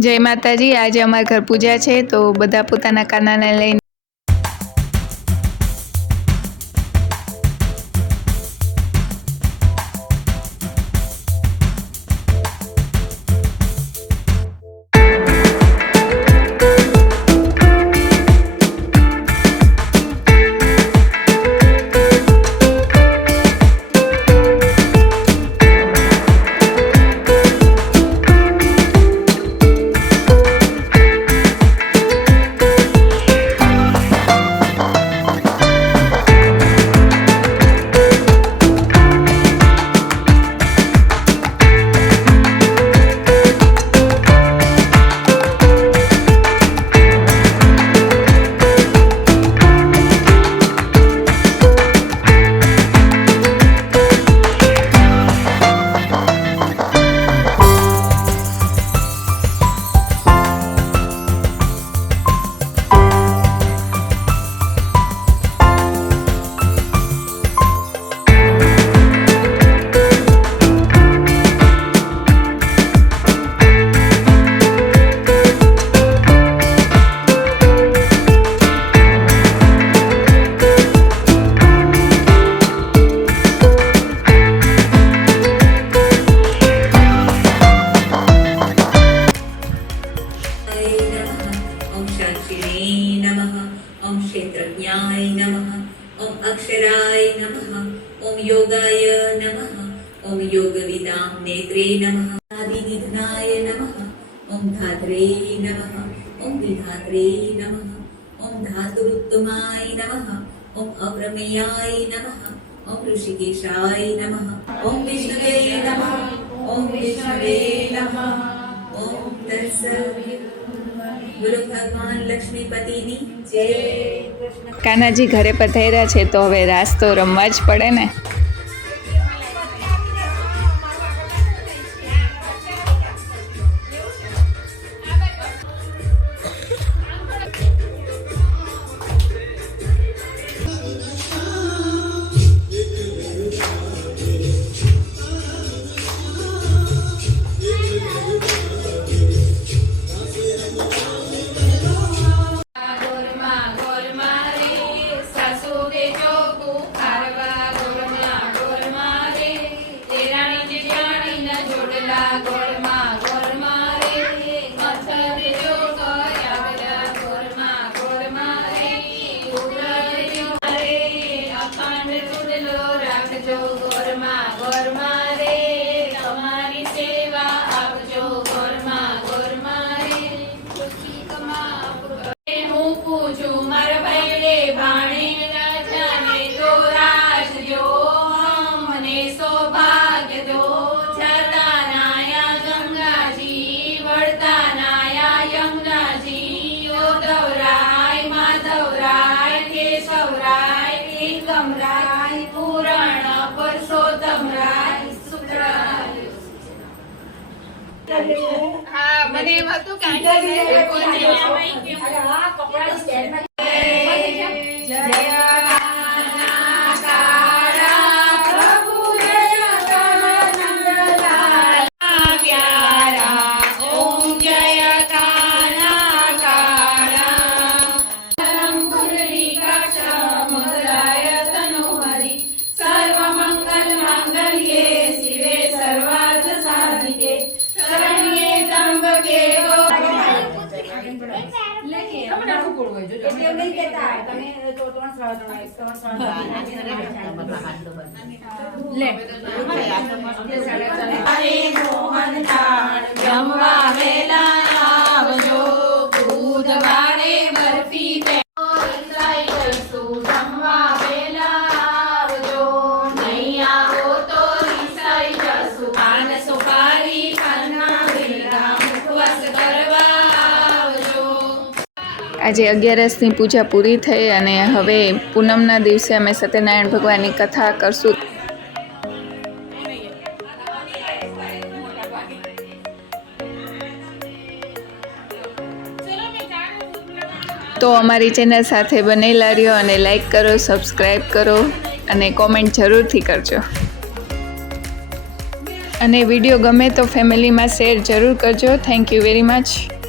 જય માતાજી। આજે અમારા ઘર પૂજા છે તો બધા પોતાના કાનાને લઈને क्षेत्रज्ञाय नमः। ओम अक्षराय नमः। ओम योगाय नमः। ओम योगविदां नेत्रे नमः। आदिनिधनाय नमः। ओम धात्रे नमः। ओम विधात्रे नमः। ओम धातुरुत्तमाय नमः। ओम अप्रमेयाय नमः। ओम ऋषिकेशाय नमः। ओम विष्णवे नमः। ओम विष्णवे नमः। ओम तत्सत्। બોલો ભગવાન લક્ષ્મીપતિની જય। કાનાજી ઘરે પધાર્યા છે તો હવે રાસ તો રમવા જ પડે ને। હા મને એમ હતું કે આજે 11ની પૂજા પૂરી થઈ અને હવે પૂનમના દિવસે અમે સત્યનારાયણ ભગવાનની કથા કરશું। તો અમારી ચેનલ સાથે બનેલા રહ્યો અને લાઈક કરો, સબસ્ક્રાઈબ કરો અને કોમેન્ટ જરૂરથી કરજો। અને વિડીયો ગમે તો ફેમિલીમાં શેર જરૂર કરજો. Thank you very much.